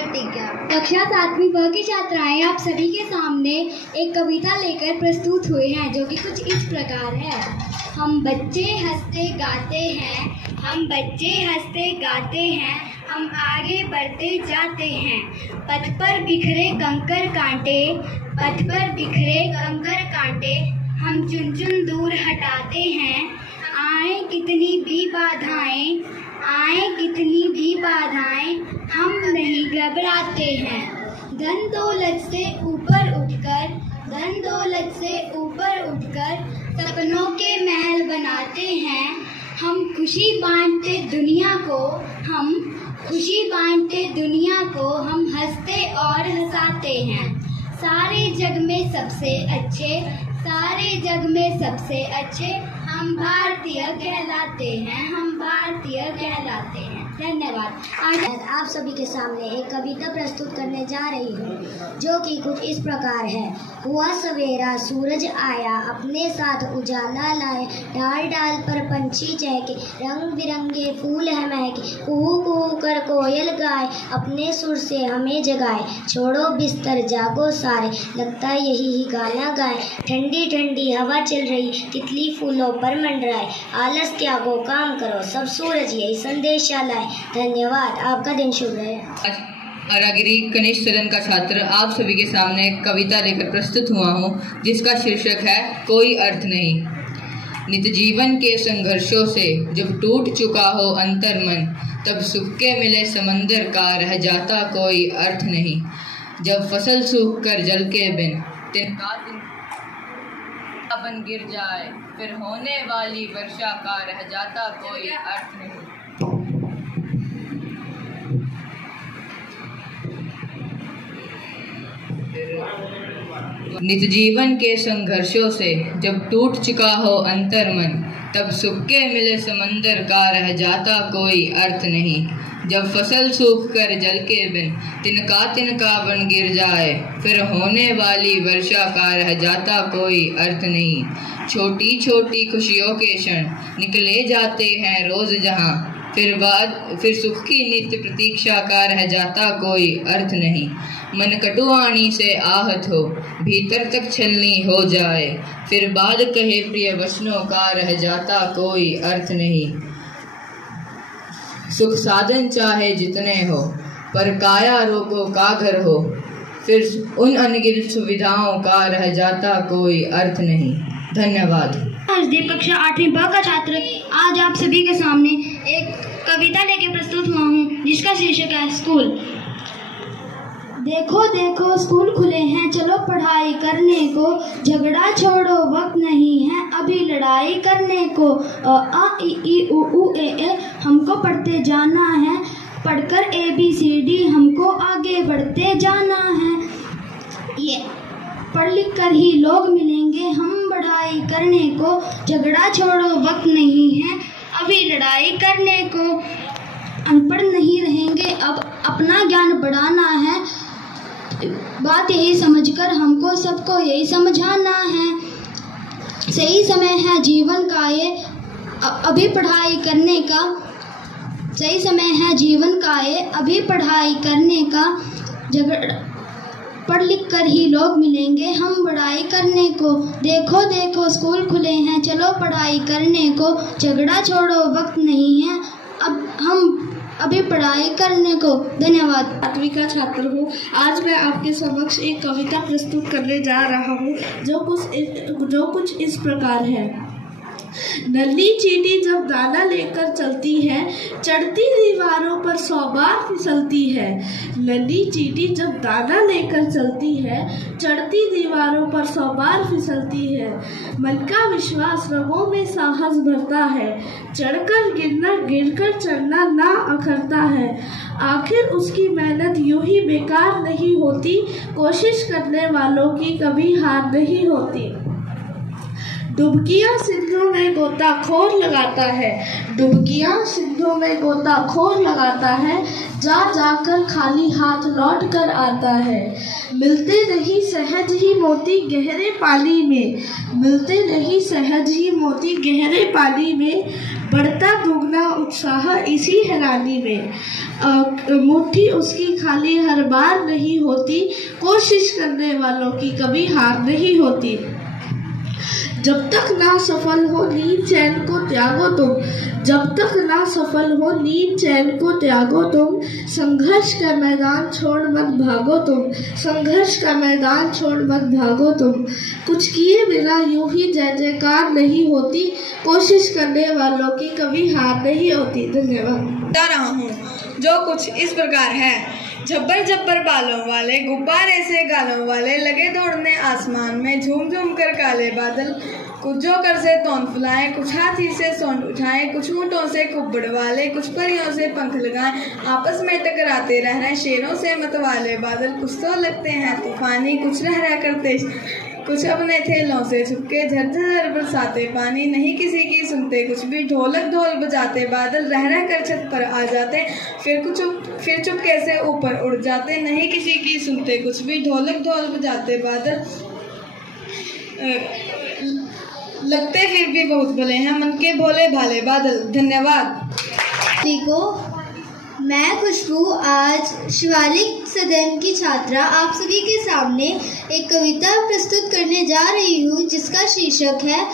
प्रतिज्ञा। कक्षा 7वीं ब की छात्राएं आप सभी के सामने एक कविता लेकर प्रस्तुत हुए हैं जो कि कुछ इस प्रकार है। हम बच्चे हंसते गाते हैं, हम बच्चे हंसते गाते हैं, हम आगे बढ़ते जाते हैं। पथ पर बिखरे कंकर कांटे, पथ पर बिखरे कंकर कांटे, हम चुन चुन दूर हटाते हैं। आए कितनी भी बाधाएं, आए कितनी भी बाधाएं, हम नहीं घबराते हैं। धन दौलत से ऊपर उठकर, धन दौलत से ऊपर उठकर सपनों के महल बनाते हैं। हम खुशी बांटते दुनिया को, हम खुशी बांटते दुनिया को, हम हंसते और हंसाते हैं। सारे जग में सबसे अच्छे, सारे जग में सबसे अच्छे हम भारतीय कहलाते हैं, हम भारतीय कहलाते हैं। धन्यवाद। आज आप सभी के सामने एक कविता प्रस्तुत करने जा रही हूँ जो कि कुछ इस प्रकार है। हुआ सवेरा सूरज आया, अपने साथ उजाला लाए, डाल डाल पर पंछी चहके, रंग बिरंगे फूल है महके, कुहू कुहू कर कोयल गाए, अपने सुर से हमें जगाए। छोड़ो बिस्तर जागो सारे, लगता यही ही गाना गाए। ठंडी ठंडी हवा चल रही, तितली फूलों पर मंडराए, आलस त्यागो काम करो, सब सूरज यही संदेशा लाए। धन्यवाद। आपका दिन शुभ रहे। अरागिरी कनिष्ठ सदन का छात्र आप सभी के सामने एक कविता लेकर प्रस्तुत हुआ हूँ जिसका शीर्षक है कोई अर्थ नहीं। नित जीवन के संघर्षों से जब टूट चुका हो अंतर मन, तब सुख के मिले समंदर का रह जाता कोई अर्थ नहीं। जब फसल सूख कर जल के बिन तिनका बन गिर जाए, फिर होने वाली वर्षा का रह जाता कोई अर्थ नहीं। नित जीवन के संघर्षों से जब टूट चुका हो अंतर मन, तब सुख के मिले समंदर का रह जाता कोई अर्थ नहीं। जब फसल सूख कर जल के बिन तिनका तिनका बन गिर जाए, फिर होने वाली वर्षा का रह जाता कोई अर्थ नहीं। छोटी छोटी खुशियों के क्षण निकले जाते हैं रोज जहां, फिर सुख की नित्य प्रतीक्षा का रह जाता कोई अर्थ नहीं। मन कटुआनी से आहत हो, भीतर तक छलनी हो जाए, फिर बाद कहे प्रिय वचनों का रह जाता कोई अर्थ नहीं। सुख साधन चाहे जितने हो, पर काया रोगों का घर हो, फिर उन अनगिनत सुविधाओं का रह जाता कोई अर्थ नहीं। धन्यवाद। कक्षा 8वीं ब का छात्र आज आप सभी के सामने एक कविता लेके प्रस्तुत हुआ हूँ जिसका शीर्षक है स्कूल। देखो देखो स्कूल खुले हैं, चलो पढ़ाई करने को, झगड़ा छोड़ो वक्त नहीं है अभी लड़ाई करने को। आ इ ई उ ऊ ए ए हमको पढ़ते जाना है, पढ़कर ABCD हमको आगे बढ़ते जाना है। ये पढ़ लिख कर ही लोग मिलेंगे, हम पढ़ाई करने को, झगड़ा छोड़ो वक्त नहीं है अभी लड़ाई करने को। अनपढ़ नहीं रहेंगे अब अपना ज्ञान बढ़ाना है, बात यही समझकर हमको सबको यही समझाना है। सही समय है जीवन का ये अभी पढ़ाई करने का, सही समय है जीवन का ये अभी पढ़ाई करने का। पढ़ लिख कर ही लोग मिलेंगे, हम पढ़ाई करने को। देखो देखो स्कूल खुले हैं, चलो पढ़ाई करने को, झगड़ा छोड़ो वक्त नहीं है अब हम अभी पढ़ाई करने को। धन्यवाद। 8वीं का छात्र हूँ। आज मैं आपके समक्ष एक कविता प्रस्तुत करने जा रहा हूँ जो कुछ इस प्रकार है। नन्ही चींटी जब दाना लेकर चलती है, चढ़ती दीवारों पर 100 बार फिसलती है। नन्ही चींटी जब दाना लेकर चलती है, चढ़ती दीवारों पर 100 बार फिसलती है। मन का विश्वास रगों में साहस भरता है, चढ़कर गिरना गिरकर चढ़ना ना अखरता है। आखिर उसकी मेहनत यूं ही बेकार नहीं होती, कोशिश करने वालों की कभी हार नहीं होती। डुबकियां सिंधु में गोताखोर लगाता है, डुबकियां सिंधु में गोताखोर लगाता है, जा जाकर खाली हाथ लौट कर आता है। मिलते नहीं सहज ही मोती गहरे पानी में, मिलते नहीं सहज ही मोती गहरे पानी में, बढ़ता दुगना उत्साह इसी हैरानी में। मुट्ठी उसकी खाली हर बार नहीं होती, कोशिश करने वालों की कभी हार नहीं होती। जब तक ना सफल हो नींद चैन को त्यागो तुम, जब तक ना सफल हो नींद चैन को त्यागो तुम, संघर्ष का मैदान छोड़ मत भागो तुम, संघर्ष का मैदान छोड़ मत भागो तुम। कुछ किए बिना यूं ही जय जयकार नहीं होती, कोशिश करने वालों की कभी हार नहीं होती। धन्यवाद। बता रहा हूँ जो कुछ इस प्रकार है। झब्बर झब्बर बालों वाले, गुब्बारे से गालों वाले, लगे दौड़ने आसमान में, झूम झूम कर काले बादल, कुछ जोकर से तौन फुलाएं, कुछ हाथी से सोंड उठाएं, कुछ ऊँटों से कुब्बड़ वाले, कुछ परियों से पंख लगाएं, आपस में टकराते रह रहे शेरों से मतवाले बादल, कुछ तो लगते हैं तूफानी, कुछ रह रह करते, कुछ अपने थैलों से छुपके झरझर बरसाते पानी, नहीं किसी की सुनते कुछ भी, ढोलक ढोल बजाते बादल, रह रह कर छत पर आ जाते, फिर चुपके से ऊपर उड़ जाते, नहीं किसी की सुनते कुछ भी, ढोलक ढोल बजाते बादल, लगते फिर भी बहुत भले हैं, मन के भोले भाले बादल। धन्यवाद। मैं खुशबू आज शिवालिक सदन की छात्रा आप सभी के सामने एक कविता प्रस्तुत करने जा रही हूँ जिसका शीर्षक है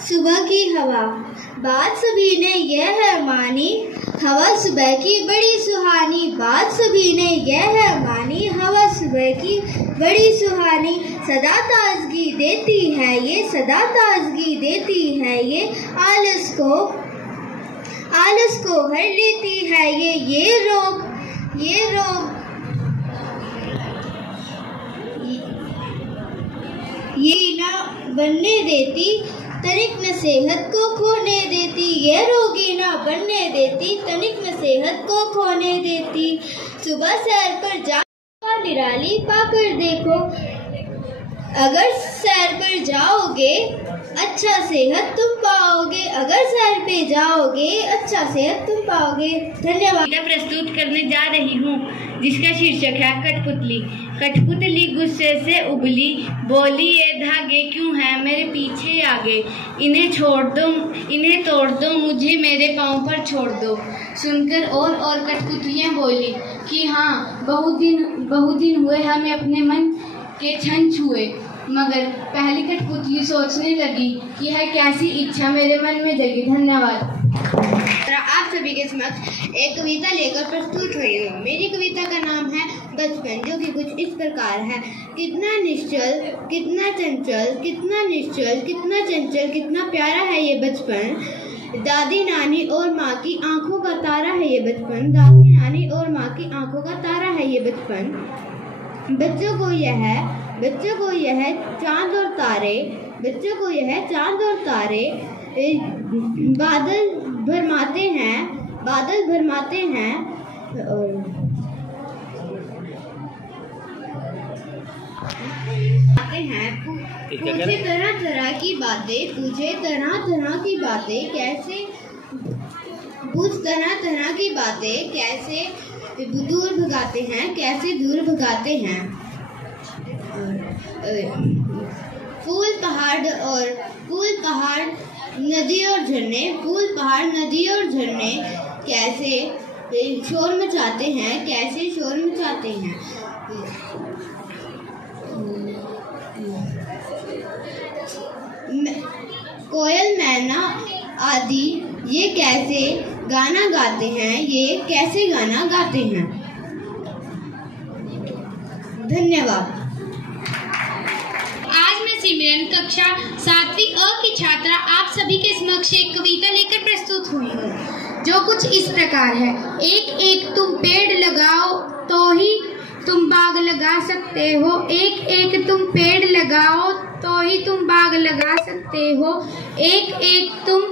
सुबह की हवा। बात सभी ने यह है मानी, हवा सुबह की बड़ी सुहानी, बात सभी ने यह है मानी, हवा सुबह की बड़ी सुहानी, सदा ताजगी देती है ये, सदा ताजगी देती है ये, आलस को हर लेती है ये रोग ये ना बनने देती, तनिक न सेहत को खोने देती, ये रोगी ना बनने देती, तनिक न सेहत को खोने देती। सुबह सैर पर जा निराली पाकर देखो, अगर सैर पर जाओगे अच्छा सेहत तुम पाओगे, अगर सैर पे जाओगे अच्छा सेहत तुम पाओगे। धन्यवाद। प्रस्तुत करने जा रही हूँ जिसका शीर्षक है कठपुतली। कठपुतली गुस्से से उबली, बोली ये धागे क्यों हैं मेरे पीछे आगे, इन्हें छोड़ दो, इन्हें तोड़ दो, मुझे मेरे पाँव पर छोड़ दो। सुनकर और कठपुतलियाँ बोली कि हाँ बहुत दिन हुए हमें अपने मन के छन छुए, मगर पहली कठपुतली सोचने लगी कि यह कैसी इच्छा मेरे मन में जगी। धन्यवाद। आप सभी के समक्ष एक कविता लेकर प्रस्तुत हुई हूँ। मेरी कविता का नाम है बचपन, जो कि कुछ इस प्रकार है। कितना निश्चल, कितना चंचल, कितना निश्चल, कितना चंचल, कितना प्यारा है ये बचपन। दादी नानी और माँ की आंखों का तारा है ये बचपन, दादी नानी और माँ की आंखों का तारा है ये बचपन। बच्चों को यह चांद और तारे, बच्चों को यह चांद और तारे बादल भरमाते हैं और पूछे तरह तरह की बातें, पूछे तरह तरह की बातें, कैसे पूछ तरह तरह की बातें, कैसे दूर भगाते हैं, कैसे दूर भगाते हैं। फूल पहाड़ नदी और झरने, फूल पहाड़ नदी और झरने कैसे शोर मचाते हैं, कैसे शोर मचाते हैं। कोयल मैना आदि ये कैसे गाना गाते हैं, ये कैसे गाना गाते हैं। धन्यवाद। आज मैं सिमरन कक्षा 7वीं अ की छात्रा आप सभी के समक्ष एक कविता लेकर प्रस्तुत हुई हूँ जो कुछ इस प्रकार है। एक एक तुम पेड़ लगाओ तो ही तुम बाग लगा सकते हो, एक एक तुम पेड़ लगाओ तो ही तुम बाग लगा सकते हो, एक एक तुम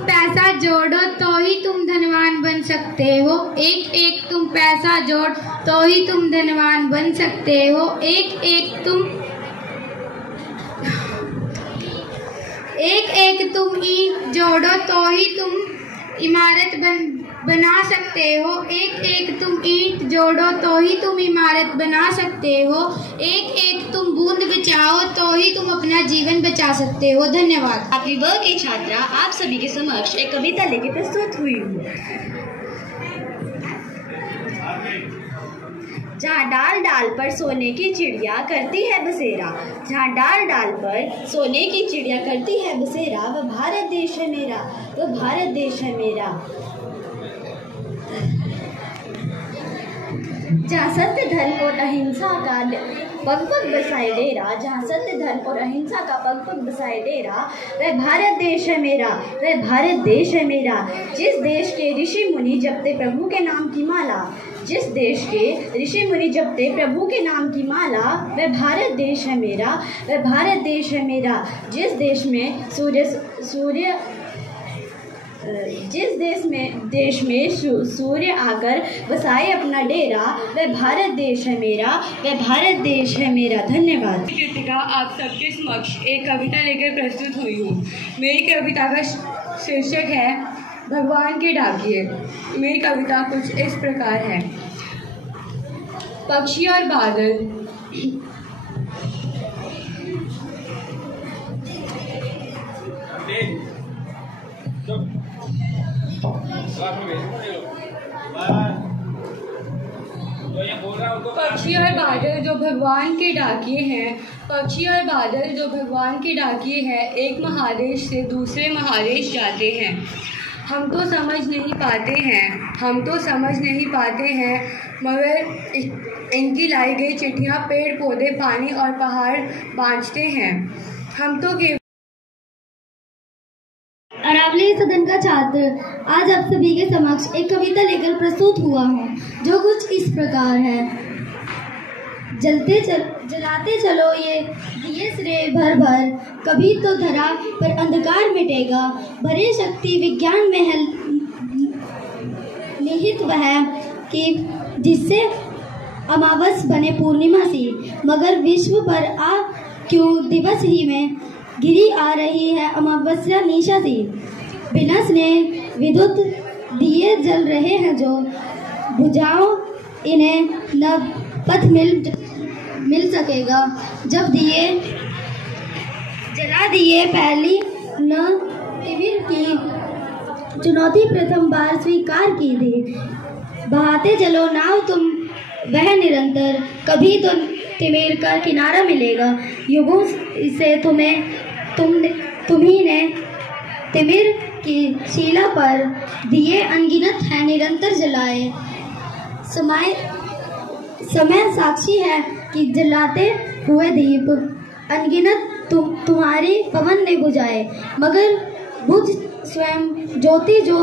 पैसा जोड़ो तो ही तुम धनवान बन सकते हो, एक एक तुम पैसा जोड़ तो ही तुम धनवान बन सकते हो, एक एक तुम एक एक तुम ईंट जोड़ो तो ही तुम इमारत बना सकते हो। एक एक तुम ईंट जोड़ो तो ही तुम इमारत बना सकते हो। एक एक तुम बूंद बचाओ तो ही तुम अपना जीवन बचा सकते हो। धन्यवाद। आठवीं ब की छात्रा आप सभी के समक्ष एक कविता लेकर प्रस्तुत हुई हूँ। जहाँ डाल डाल पर सोने की चिड़िया करती है बसेरा, जहाँ डाल डाल पर सोने की चिड़िया करती है बसेरा, वह भारत देश है मेरा, वह भारत देश है मेरा। जहाँ सत्य धर्म और अहिंसा का पग पग बसाए डेरा, जहाँ सत्य धर्म और अहिंसा का पग पग बसाए डेरा, वह भारत देश है मेरा, वह भारत देश है मेरा। जिस देश के ऋषि मुनि जपते प्रभु के नाम की माला, जिस देश के ऋषि मुनि जपते प्रभु के नाम की माला, वह भारत देश है मेरा, वह भारत देश है मेरा। जिस देश में सूर्य आकर बसाए अपना डेरा, वह भारत देश है मेरा, वह भारत देश है मेरा। धन्यवाद। कृतिका आप सबके समक्ष एक कविता लेकर प्रस्तुत हुई हूँ। मेरी कविता का शीर्षक है भगवान के डाकिए। मेरी कविता कुछ इस प्रकार है। पक्षी और बादल पक्षी और बादल जो भगवान के डाकिए हैं, पक्षी और बादल जो भगवान के डाकिए हैं, एक महादेश से दूसरे महादेश जाते हैं। हम तो समझ नहीं पाते हैं, हम तो समझ नहीं पाते हैं, मगर इनकी लाई गई चिट्ठियाँ पेड़ पौधे पानी और पहाड़ बाँटते हैं। हम तो केवल अरावली सदन का छात्र आज आप सभी के समक्ष एक कविता लेकर प्रस्तुत हुआ हूँ, जो कुछ इस प्रकार है। जलाते चलो ये दिए सिरे भर भर, कभी तो धरा पर अंधकार मिटेगा। भरे शक्ति विज्ञान में है निहित वह कि जिससे अमावस बने पूर्णिमा सी, मगर विश्व पर आ क्यों दिवस ही में गिरी आ रही है अमावस्या निशा सी। बिना स्नेह विद्युत दिए जल रहे हैं जो, बुझाओ इन्हें न पथ मिल सकेगा। जब दिए जला दिए पहली न तिमिर की चुनौती प्रथम बार स्वीकार की थी। बहाते चलो नाव तुम वह निरंतर, कभी तो तिमिर का किनारा मिलेगा। युगों से तुम्ही ने तिमिर की शिला पर दिए अनगिनत है निरंतर जलाए। समय साक्षी है कि जलाते हुए दीप अनगिनत तुम्हारी पवन ने बुझाए, मगर बुझ स्वयं ज्योति जो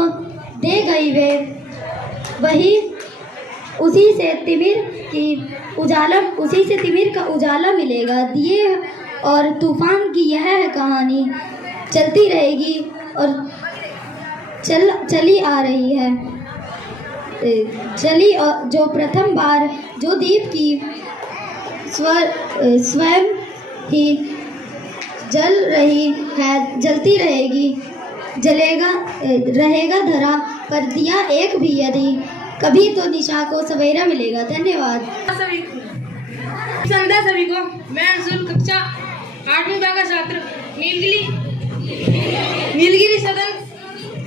दे गई वे वही उसी से तिमिर का उजाला मिलेगा। दिए और तूफान की यह है कहानी, चलती रहेगी और चली आ रही है। चली और जो प्रथम बार जो दीप की स्वयं ही जल रही है, जलती रहेगी, रहेगा धरा पर दिया एक भी यदि, कभी तो निशा को सवेरा मिलेगा। धन्यवाद। सभी को मैं अंशुल कक्षा 8वीं बा का छात्र नीलगिरी सदन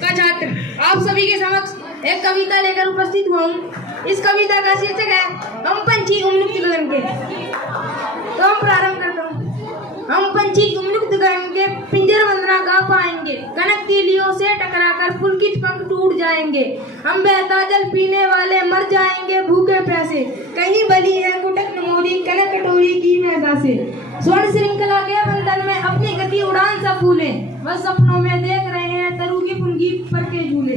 का छात्र आप सभी के समक्ष एक कविता लेकर उपस्थित हुआ हूँ। इस कविता का शीर्षक है हम पंछी उम्मुक्त गगन के। तो हम प्रारंभ करते हैं। हम पंछी उम्मुक्त गगन के पिंजर वंदना गा पाएंगे, कनक तीलियों से टकराकर पुलकित पंख टूट जाएंगे। हम बहता जल पीने वाले मर जाएंगे भूखे प्यासे, कहीं बली है कुटक नमोरी कनक कटोरी की मैदा से। स्वर्ण श्रृंखला के बंधन में अपनी गति उड़ान सा फूले, बस सपनों में देख रहे हैं तरु की पुंगी पर के झूले।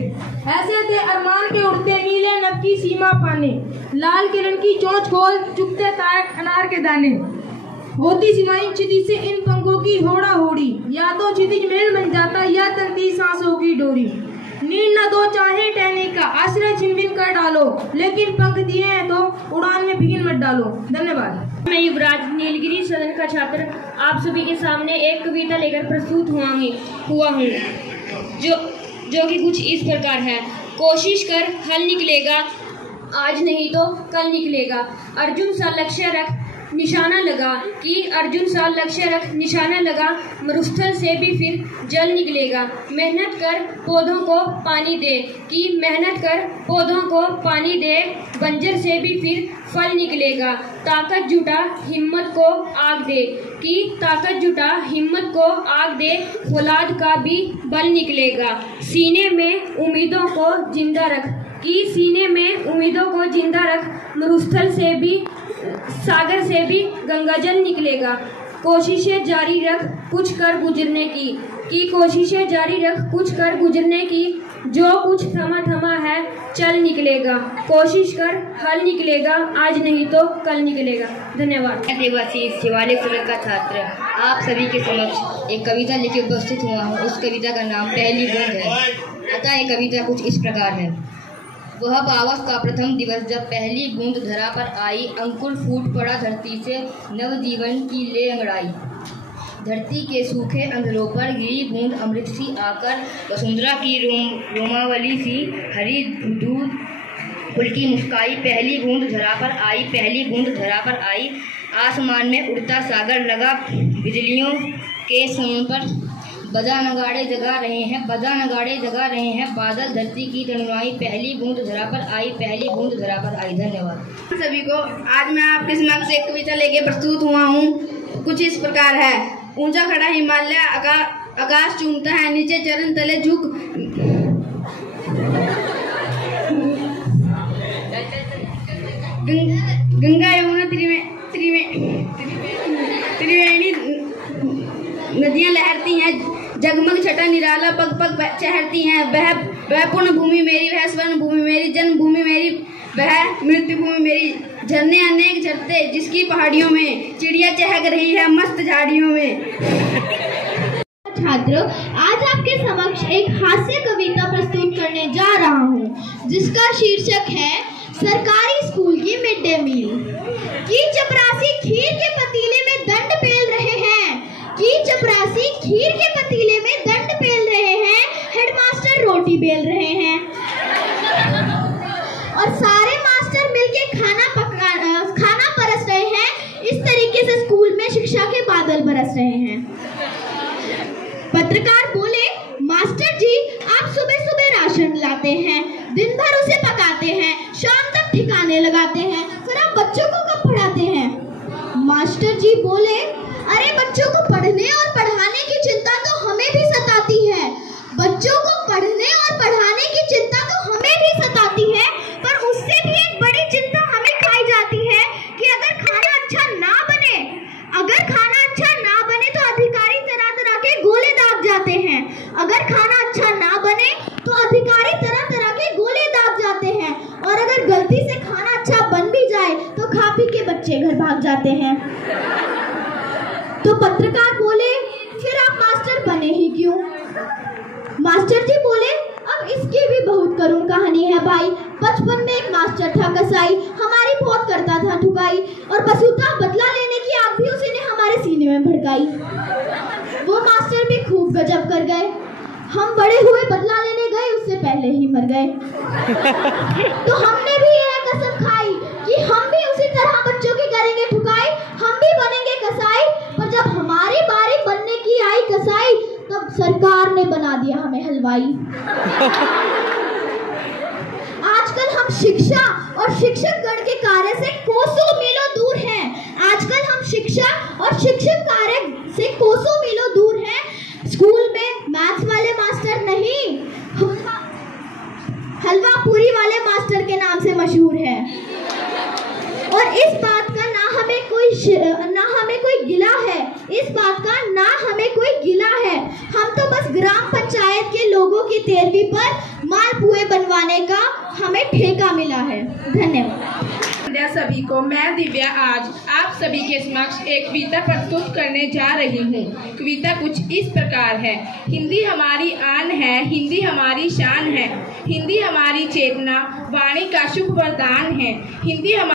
ऐसे थे अरमान के उड़ते नीले नभ की सीमा पाने, लाल किरण की चोंच खोल चुगते तायक अनार के दाने। होती सिमाई क्षितिज से इन पंखों की होड़ा होड़ी, या तो क्षितिज मेल बन जाता या तलती सांसों की डोरी। नींद न दो चाहे टहने का, आश्रय छिनबिन का में डालो, लेकिन पंख दिए हैं तो उड़ान में बिगिन मत डालो। धन्यवाद। मैं युवराज नीलगिरी सदन का छात्र आप सभी के सामने एक कविता लेकर प्रस्तुत हुआ हूँ जो कि कुछ इस प्रकार है। कोशिश कर हल निकलेगा, आज नहीं तो कल निकलेगा। अर्जुन सा लक्ष्य रख निशाना लगा कि अर्जुन सा लक्ष्य रख निशाना लगा, मरुस्थल से भी फिर जल निकलेगा। मेहनत कर पौधों को पानी दे कि मेहनत कर पौधों को पानी दे, बंजर से भी फिर फल निकलेगा। ताकत जुटा हिम्मत को आग दे कि ताकत जुटा हिम्मत को आग दे, फौलाद का भी बल निकलेगा। सीने में उम्मीदों को जिंदा रख कि सीने में उम्मीदों को जिंदा रख, मरुस्थल से भी सागर से भी गंगाजल निकलेगा। कोशिशें जारी रख कुछ कर गुजरने की कि कोशिशें जारी रख कुछ कर गुजरने की, जो कुछ थमा थमा है चल निकलेगा। कोशिश कर हल निकलेगा, आज नहीं तो कल निकलेगा। धन्यवाद। मैं देवाशीष शिवालिक सदन का छात्र आप सभी के समक्ष एक कविता लेकर उपस्थित हुआ हूँ। उस कविता का नाम पहली बूंद है। अतः ये कविता कुछ इस प्रकार है। वह पावस का प्रथम दिवस जब पहली बूंद धरा पर आई, अंकुर फूट पड़ा धरती से नवजीवन की ले अंगड़ाई। धरती के सूखे अंधरों पर गिरी बूंद अमृत सी आकर, वसुंधरा की रोमावली सी हरी दूध फुल की मुस्काई। पहली बूंद धरा पर आई, पहली बूंद धरा पर आई, आसमान में उड़ता सागर लगा, बिजलियों के सोन पर बजा नगाड़े जगा रहे हैं, बजा नगाड़े जगा रहे हैं, बादल धरती की तनुआई। पहली बूंद धरा पर आई, पहली बूंद धरा पर आई। धन्यवाद सभी को। आज मैं आपके समक्ष एक कविता लेके प्रस्तुत हुआ हूँ। कुछ इस प्रकार है। ऊंचा खड़ा हिमालय आकाश चूमता है, नीचे चरण तले झुक गंगा यमुना त्रिवेणी नदियां लहरती हैं, जगमग छटा निराला पग पग चहरती हैं। वह पुण्य भूमि मेरी, वह स्वर्ण भूमि मेरी, जन्म भूमि मेरी, वह मृत्यु भूमि मेरी। झरने अनेक झरते जिसकी पहाड़ियों में, चिड़िया चहक रही है मस्त झाड़ियों में। छात्र, आज आपके समक्ष एक हास्य कविता प्रस्तुत करने जा रहा हूँ, जिसका शीर्षक है सरकारी स्कूल की मिड डे मील। कि चपरासी खीर के पतीले में दंड पेल रहे हैं, कि चपरासी खीर के पतीले में दंड पेल रहे हैं, हेडमास्टर रोटी बेल रहे हैं और सारे मास्टर मिलके खाना परस रहे हैं। इस तरीके से स्कूल में शिक्षा के बादल बरस रहे हैं। पत्रकार बोले, मास्टर जी आप सुबह सुबह राशन लाते हैं, दिन भर उसे पकाते हैं, शाम तक ठिकाने लगाते हैं, फिर आप बच्चों को कब पढ़ाते हैं? मास्टर जी बोले, अरे बच्चों को पढ़ने और पढ़ाने की चिंता तो हमें भी सताती है, बच्चों को पढ़ने और पढ़ाने की चिंता तो हमें भी सताती है, पर उससे भी एक बड़ी चिंता हमें खाई जाती है कि अगर खाना अच्छा ना बने, अगर खाना अच्छा ना बने तो अधिकारी तरह तरह के गोले दाग जाते हैं, अगर खाना अच्छा ना बने तो अधिकारी तरह तरह के गोले दाग जाते हैं, और अगर गलती से खाना अच्छा बन भी जाए तो खा पी के बच्चे घर भाग जाते हैं। तो पत्रकार बोले, फिर आप मास्टर बने ही क्यों? मास्टर जी बोले, अब इसकी भी बहुत करुण कहानी है भाई। बचपन में एक मास्टर था कसाई, हमारी बहुत करता था ठुकाई, और बसूता बदला लेने की आग भी उसी ने हमारे सीने में भड़काई। वो मास्टर भी खूब गजब कर गए, हम बड़े हुए बदला लेने गए, उससे पहले ही मर गए। तो हमने भी यह कसम खाई कि हम भी उसी तरह बच्चों की करेंगे ठुकाई, हम भी बनेंगे कसाई। पर जब हमारी बारी बनने की आई कसाई, तब सरकार ने बना दिया हमें हलवाई। आजकल हम शिक्षा और शिक्षक गण के कार्य से कोसों मीलों दूर हैं। आजकल हम शिक्षा और शिक्षक कार्य से कोसों मीलों दूर हैं। स्कूल में मैथ्स वाले मास्टर नहीं, हलवा पूरी वाले मास्टर के नाम से मशहूर है। और इस बात का ना हमें कोई गिला है, इस बात का ना हमें कोई गिला है। हम तो बस ग्राम पंचायत के लोगों की तेरवी पर मालपुए बनवाने का हमें ठेका मिला है। धन्यवाद। सभी को। मैं दिव्या आज आप सभी के समक्ष एक कविता प्रस्तुत करने जा रही हूँ। कविता कुछ इस प्रकार है। हिंदी हमारी आन है, हिंदी हमारी शान है, हिंदी हमारी चेतना, वाणी का शुभ वरदान है, हिंदी